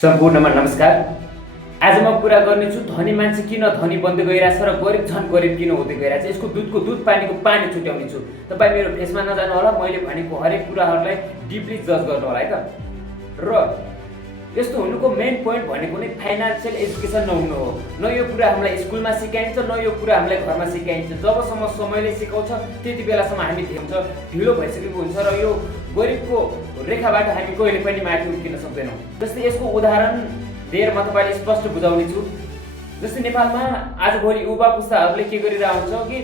सम्पूर्णमा नमस्कार। आज म कुरा गर्नेछु धनी मान्छे किन धनी बन्दै गइरहेछ र गरिब झन् गरिब किन हुँदै गइरहेछ। यसको दुधको दुध पानीको पानी छुट्याउने छु। तपाईँ मेरो फेसमा नजानु होला, मैले भनेको हरेक कुराहरूलाई डिपली जज गर्नु होला है त। र यस्तो हुनुको मेन पोइन्ट भनेको नै फाइनान्सियल एजुकेसन नहुनु हो। न यो कुरा हामीलाई स्कुलमा सिकाइन्छ, न यो कुरा हामीलाई घरमा सिकाइन्छ। जबसम्म समयले सिकाउँछ त्यति बेलासम्म हामी ढिलो भइसकेको हुन्छ र यो गरिबको रेखाबाट हामी कहिले पनि माथि उठ्किन सक्दैनौँ। जस्तै यसको उदाहरण दिएर म तपाईँलाई स्पष्ट बुझाउने छु। जस्तै नेपालमा आजभोलि युवा पुस्ताहरूले के गरिरहेको हुन्छ कि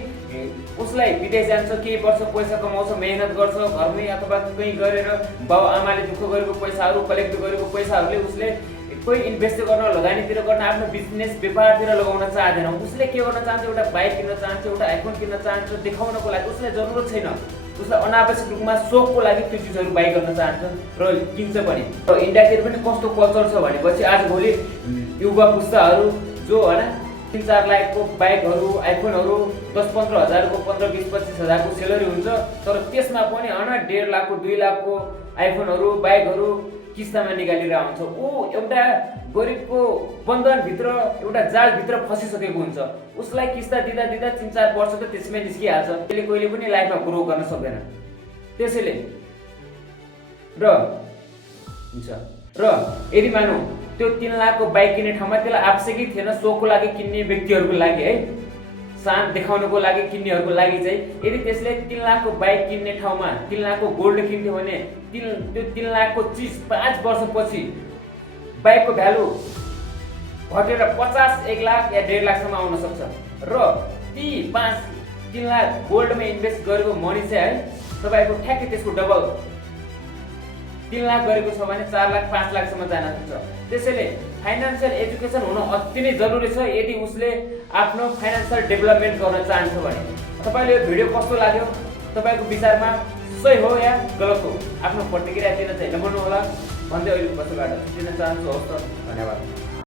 उसलाई विदेश जान्छ, केही वर्ष पैसा कमाउँछ, मेहनत गर्छ, घरमै अथवा कहीँ गरेर बाउ आमाले दुःख गरेको पैसाहरू, कलेक्ट गरेको पैसाहरूले उसले कोही इन्भेस्ट गर्न, लगानीतिर गर्न, आफ्नो बिजनेस व्यापारतिर लगाउन चाहँदैन। उसले के गर्न चाहन्छ, एउटा बाइक किन्न चाहन्छ, एउटा आइफोन किन्न चाहन्छ, देखाउनको लागि। उसलाई जरुरत छैन, उसलाई अनावश्यक रूपमा सोखको लागि त्यो चिजहरू बाइ गर्न चाहन्छ र किन्छ पनि। र इन्डियातिर पनि कस्तो कल्चर छ भनेपछि आजभोलि युवा पुस्ताहरू जो होइन 3-4 लाखको बाइकहरू, आइफोनहरू, 10-15 हजारको, 15-20-25 हजारको सेलरी हुन्छ, तर त्यसमा पनि होइन 1.5 लाखको, 2 लाखको आइफोनहरू, बाइकहरू किस्तामा निकालेर आउँछ। ऊ एउटा गरिबको बन्धनभित्र, एउटा जालभित्र फसिसकेको हुन्छ। उसलाई किस्ता दिँदा दिँदा 3-4 वर्ष त त्यसमै निस्किहाल्छ। त्यसले कहिले पनि लाइफमा ग्रो गर्न सक्दैन। त्यसैले र यदि मानौँ त्यो 3 लाखको बाइक किन्ने ठाउँमा त्यसलाई आवश्यकै थिएन, सोखको लागि किन्ने व्यक्तिहरूको लागि है, शान देखाउनको लागि किन्नेहरूको लागि चाहिँ यदि त्यसले 3 लाखको बाइक किन्ने ठाउँमा 3 लाखको गोल्ड किन्थ्यो भने त्यो 3 लाखको चिज 5 वर्षपछि बाइकको भ्यालु घटेर 50-1 लाख या 1.5 लाखसम्म आउन सक्छ। र ती 3 लाख गोल्डमा इन्भेस्ट गरेको मनी चाहिँ है तपाईँको ठ्याक्कै त्यसको डबल 3 लाख गरेको छ भने 4 लाख 5 लाखसम्म जान सक्छ। त्यसैले फाइनान्सियल एजुकेसन हुन अति नै जरुरी छ यदि उसले आफ्नो फाइनान्सियल डेभलपमेन्ट गर्न चाहन्छ भने। तपाईँले यो भिडियो कस्तो लाग्यो, तपाईँको विचारमा सही हो या गलत हो, आफ्नो प्रतिक्रिया दिन चाहिँ नभुल्नु होला भन्दै अहिले बसबाट दिन चाहन्छु। हवस् त, धन्यवाद।